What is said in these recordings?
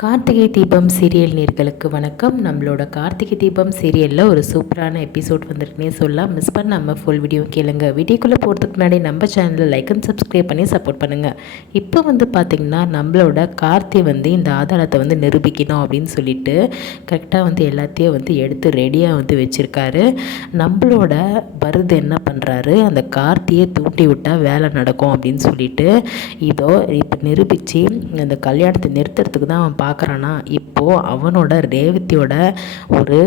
Karthigai Deepam serial நேர்களுக்கு வணக்கம். நம்மளோட கார்த்திகை தீபம் சீரியலில் ஒரு சூப்பரான எபிசோட் வந்துருக்குன்னே சொல்லலாம். மிஸ் பண்ணாமல் ஃபுல் வீடியோ கேளுங்க. வீடியோக்குள்ளே போகிறதுக்கு முன்னாடி நம்ம சேனலில் லைக் அண்ட் சப்ஸ்கிரைப் பண்ணி சப்போர்ட் பண்ணுங்கள். இப்போ பார்த்திங்கன்னா நம்மளோட கார்த்தி இந்த ஆதாரத்தை நிரூபிக்கணும் அப்படின்னு சொல்லிட்டு கரெக்டாக எல்லாத்தையும் எடுத்து ரெடியாக வச்சுருக்காரு. நம்மளோட பரத் என்ன பண்ணுறாரு, அந்த கார்த்தியை தூண்டி விட்டால் வேலை நடக்கும் அப்படின்னு சொல்லிட்டு இதோ இப்போ நிரூபித்து அந்த கல்யாணத்தை நிறுத்துறதுக்கு தான் அவன் பார்க்குறானா. இப்போது அவனோட ரேவதியோட ஒரு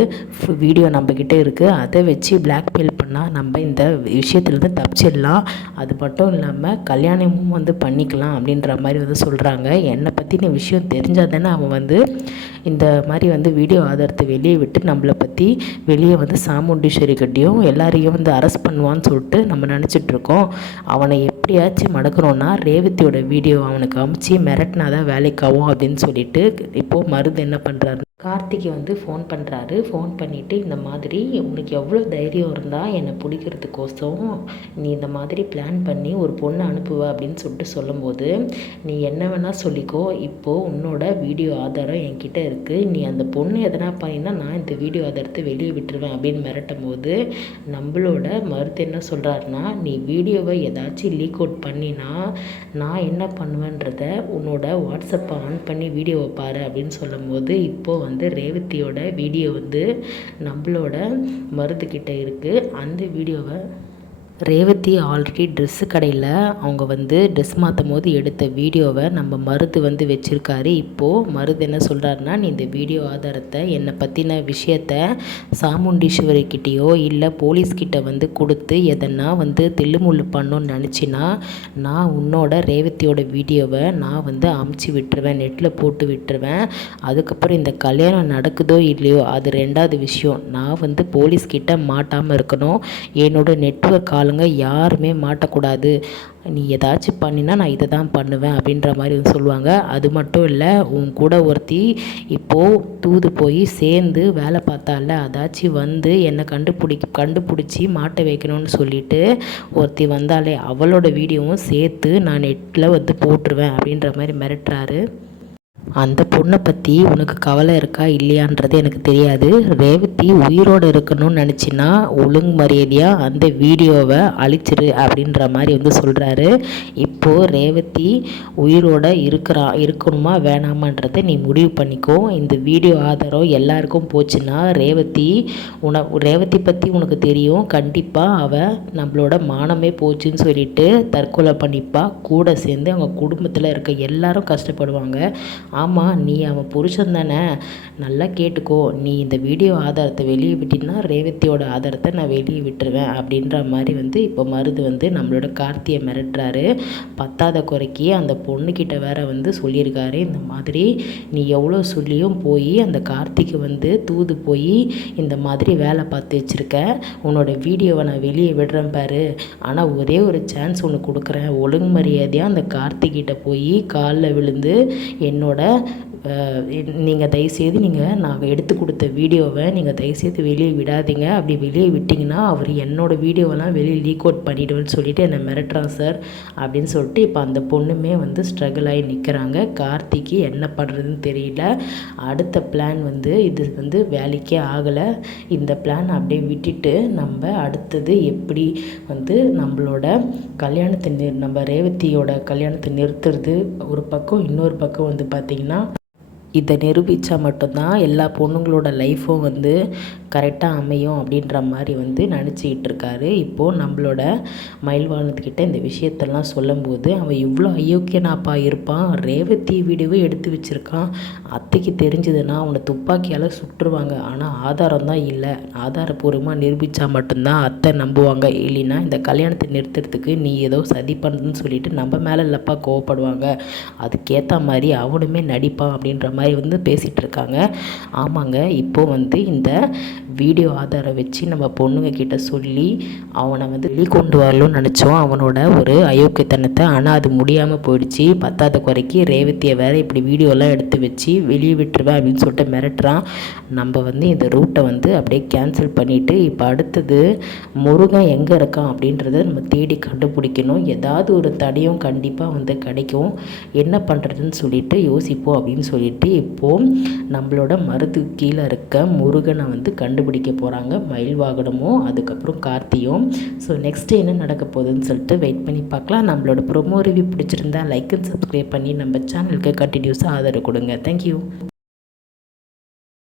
வீடியோ நம்மக்கிட்ட இருக்குது. அதை வச்சு பிளாக்மெயில் பண்ணால் நம்ம இந்த விஷயத்துலேருந்து தப்பிச்சிடலாம். அது மட்டும் இல்லாமல் கல்யாணமும் பண்ணிக்கலாம் அப்படின்ற மாதிரி சொல்கிறாங்க. என்னை பற்றின விஷயம் தெரிஞ்சால் தானே அவன் இந்த மாதிரி வீடியோ ஆதாரத்தை வெளியே விட்டு நம்மளை பற்றி வெளியே சாமுண்டீஸ்வரி கிட்டேயும் எல்லாரையும் அரெஸ்ட் பண்ணுவான்னு சொல்லிட்டு நம்ம நினச்சிட்ருக்கோம். அவனை எப்படியாச்சும் மடக்கணும்னா ரேவதியோட வீடியோ அவனுக்கு அமுச்சு மிரட்டினாதான் வேலைக்காகும் அப்படின்னு சொல்லிட்டு இப்போது மருது என்ன பண்ணுறாரு, கார்த்திகை ஃபோன் பண்ணுறாரு. ஃபோன் பண்ணிவிட்டு இந்த மாதிரி உனக்கு எவ்வளோ தைரியம் இருந்தால் என்னை பிடிக்கிறதுக்கோசம் நீ இந்த மாதிரி பிளான் பண்ணி ஒரு பொண்ணை அனுப்புவ அப்படின்னு சொல்லிட்டு சொல்லும்போது, நீ என்ன வேணால் சொல்லிக்கோ, இப்போது உன்னோட வீடியோ ஆதாரம் என்கிட்ட இருக்குது, நீ அந்த பொண்ணு எதனா பண்ணினா நான் இந்த வீடியோ ஆதாரத்தை வெளியே விட்டுருவேன் அப்படின்னு மிரட்டும் போது நம்மளோட மருத்து என்ன சொல்கிறாருன்னா, நீ வீடியோவை ஏதாச்சும் லீக் அவுட் பண்ணினா நான் என்ன பண்ணுவேன்றத உன்னோட வாட்ஸ்அப்பை ஆன் பண்ணி வீடியோவை பாரு அப்படின்னு சொல்லும்போது இப்போது ரேவதியோட வீடியோ நம்மளோட மருதுகிட்ட இருக்குது. அந்த வீடியோவை ரேவதி ஆல்ரெடி ட்ரெஸ்ஸு கடையில் அவங்க ட்ரெஸ் மாற்றும் போது எடுத்த வீடியோவை நம்ம மருது வச்சுருக்காரு. இப்போது மருது என்ன சொல்கிறாருன்னா, நீ இந்த வீடியோ ஆதாரத்தை என்னை பற்றின விஷயத்த சாமுண்டீஸ்வரிக்கிட்டேயோ இல்லை போலீஸ்கிட்ட கொடுத்து எதனா தில்லுமுள்ளு பண்ணணும்னு நினச்சின்னா நான் உன்னோட ரேவதியோட வீடியோவை நான் அமுச்சு விட்டுருவேன், நெட்டில் போட்டு விட்டுருவேன். அதுக்கப்புறம் இந்த கல்யாணம் நடக்குதோ இல்லையோ அது ரெண்டாவது விஷயம். நான் போலீஸ்கிட்ட மாட்டாமல் இருக்கணும். என்னோட நெட்வொர்க் யாருமே மாட்டக்கூடாது. நீ ஏதாச்சும் பண்ணினா நான் இதை தான் பண்ணுவேன் அப்படின்ற மாதிரி சொல்லுவாங்க. அது மட்டும் இல்லை, உன் கூட ஒருத்தி இப்போது தூது போய் சேர்ந்து வேலை பார்த்தால, அதாச்சும் என்னை கண்டுபிடிச்சி மாட்ட வைக்கணும்னு சொல்லிட்டு ஒருத்தி வந்தாலே அவளோட வீடியோவும் சேர்த்து நான் நெட்டில் போட்டுருவேன் அப்படின்ற மாதிரி மிரட்டுறாரு. அந்த பொண்ணை பற்றி உனக்கு கவலை இருக்கா இல்லையான்றது எனக்கு தெரியாது. ரேவதி உயிரோடு இருக்கணும்னு நினச்சின்னா ஒழுங்கு மரியாதையாக அந்த வீடியோவை அழிச்சிரு அப்படின்ற மாதிரி சொல்கிறாரு. இப்போது ரேவதி உயிரோடு இருக்கணுமா வேணாமான்றதை நீ முடிவு பண்ணிக்கோ. இந்த வீடியோ ஆதாரம் எல்லாருக்கும் போச்சுன்னா ரேவதி பற்றி உனக்கு தெரியும், கண்டிப்பாக அவள் நம்மளோட மானமே போச்சுன்னு சொல்லிட்டு தற்கொலை பண்ணிப்பா. கூட சேர்ந்து அவங்க குடும்பத்தில் இருக்க எல்லாரும் கஷ்டப்படுவாங்க. ஆமாம், நீ அவன் புருஷன் தானே, நல்லா கேட்டுக்கோ, நீ இந்த வீடியோ ஆதாரத்தை வெளியே விட்டினா ரேவதியோட ஆதாரத்தை நான் வெளியே விட்டுருவேன் அப்படின்ற மாதிரி இப்போ மருது நம்மளோட கார்த்தியை மிரட்டுறாரு. பத்தாத குறைக்கி அந்த பொண்ணுக்கிட்ட வேற சொல்லியிருக்காரு, இந்த மாதிரி நீ எவ்வளோ சொல்லியும் போய் அந்த கார்த்திக்கு தூது போய் இந்த மாதிரி வேலை பார்த்து வச்சுருக்க, உன்னோட வீடியோவை நான் வெளியே விடுறேன் பாரு, ஆனால் ஒரே ஒரு சான்ஸ் ஒன்று கொடுக்குறேன், ஒழுங்கு மரியாதையாக அந்த கார்த்திகிட்ட போய் காலில் விழுந்து என்னோட நீங்கள் தயவுசெய்து நாங்கள் எடுத்து கொடுத்த வீடியோவை நீங்கள் தயவுசெய்து வெளியே விடாதீங்க. அப்படி வெளியே விட்டிங்கன்னா அவர் என்னோடய வீடியோவெல்லாம் வெளியே லீக் அவுட் பண்ணிவிடுவேன்னு சொல்லிவிட்டு என்னை மிரட்டுறான் சார் அப்படின்னு சொல்லிட்டு இப்போ அந்த பொண்ணுமே ஸ்ட்ரகிள் ஆகி நிற்கிறாங்க. கார்த்திக்கு என்ன பண்ணுறதுன்னு தெரியல. அடுத்த பிளான் இது வேலைக்கே ஆகலை. இந்த பிளான் அப்படியே விட்டுட்டு நம்ம அடுத்தது எப்படி நம்மளோட கல்யாணத்தை நம்ம ரேவதியோட கல்யாணத்தை நிறுத்துறது ஒரு பக்கம், இன்னொரு பக்கம் பார்த்திங்கன்னா இதை நிரூபித்தா மட்டும்தான் எல்லா பொண்ணுங்களோட லைஃப்பும் கரெக்டாக அமையும் அப்படின்ற மாதிரி நினச்சிக்கிட்டு இருக்காரு. இப்போது நம்மளோட மயில்வானத்துக்கிட்ட இந்த விஷயத்தெல்லாம் சொல்லும்போது அவன் இவ்வளோ அயோக்கியனாப்பா இருப்பான், ரேவதி வீடியோவே எடுத்து வச்சுருக்கான், அத்தைக்கு தெரிஞ்சதுன்னா அவனை துப்பாக்கியால் சுட்டுருவாங்க, ஆனால் ஆதாரம் தான் இல்லை, ஆதாரபூர்வமாக நிரூபித்தா மட்டும்தான் அத்தை நம்புவாங்க, இல்லைன்னா இந்த கல்யாணத்தை நிறுத்துறதுக்கு நீ ஏதோ சதி பண்ணுறதுன்னு சொல்லிட்டு நம்ம மேலே இல்லப்பா கோவப்படுவாங்க, அதுக்கேற்ற மாதிரி அவனுமே நடிப்பான் அப்படின்ற மாதிரி பேசிகிட்டு இருக்காங்க. ஆமாங்க, இப்போது இந்த வீடியோ ஆதாரம் வச்சு நம்ம பொண்ணுங்க கிட்ட சொல்லி அவனை வெளிக்கொண்டு வரணும்னு நினச்சோம், அவனோட ஒரு அயோக்கியத்தனத்தை. ஆனால் அது முடியாமல் போயிடுச்சு. பத்தாத குறைக்கு ரேவதியை வேறு இப்படி வீடியோலாம் எடுத்து வச்சு வெளியே விட்டுருவேன் அப்படின்னு சொல்லிட்டு மிரட்டுறான். நம்ம இந்த ரூட்டை அப்படியே கேன்சல் பண்ணிவிட்டு இப்போ அடுத்தது முருகன் எங்கே இருக்கான் அப்படின்றத நம்ம தேடி கண்டுபிடிக்கணும். ஏதாவது ஒரு தடையும் கண்டிப்பாக கிடைக்கும். என்ன பண்ணுறதுன்னு சொல்லிட்டு யோசிப்போம் அப்படின்னு சொல்லிட்டு தேடி இப்போது நம்மளோட மரத்துக்கு கீழே இருக்க முருகனை வந்து கண்டுபிடிக்க போகிறாங்க, மயில் வாகனமும் அதுக்கப்புறம் கார்த்தியும். ஸோ நெக்ஸ்ட்டு என்ன நடக்க போகுதுன்னு சொல்லிட்டு வெயிட் பண்ணி பார்க்கலாம். நம்மளோட ப்ரோமோ ரிவ்யூ பிடிச்சிருந்தா லைக் அண்ட் சப்ஸ்கிரைப் பண்ணி நம்ம சேனலுக்கு கண்டினியூஸாக ஆதரவு கொடுங்க. தேங்க்யூ.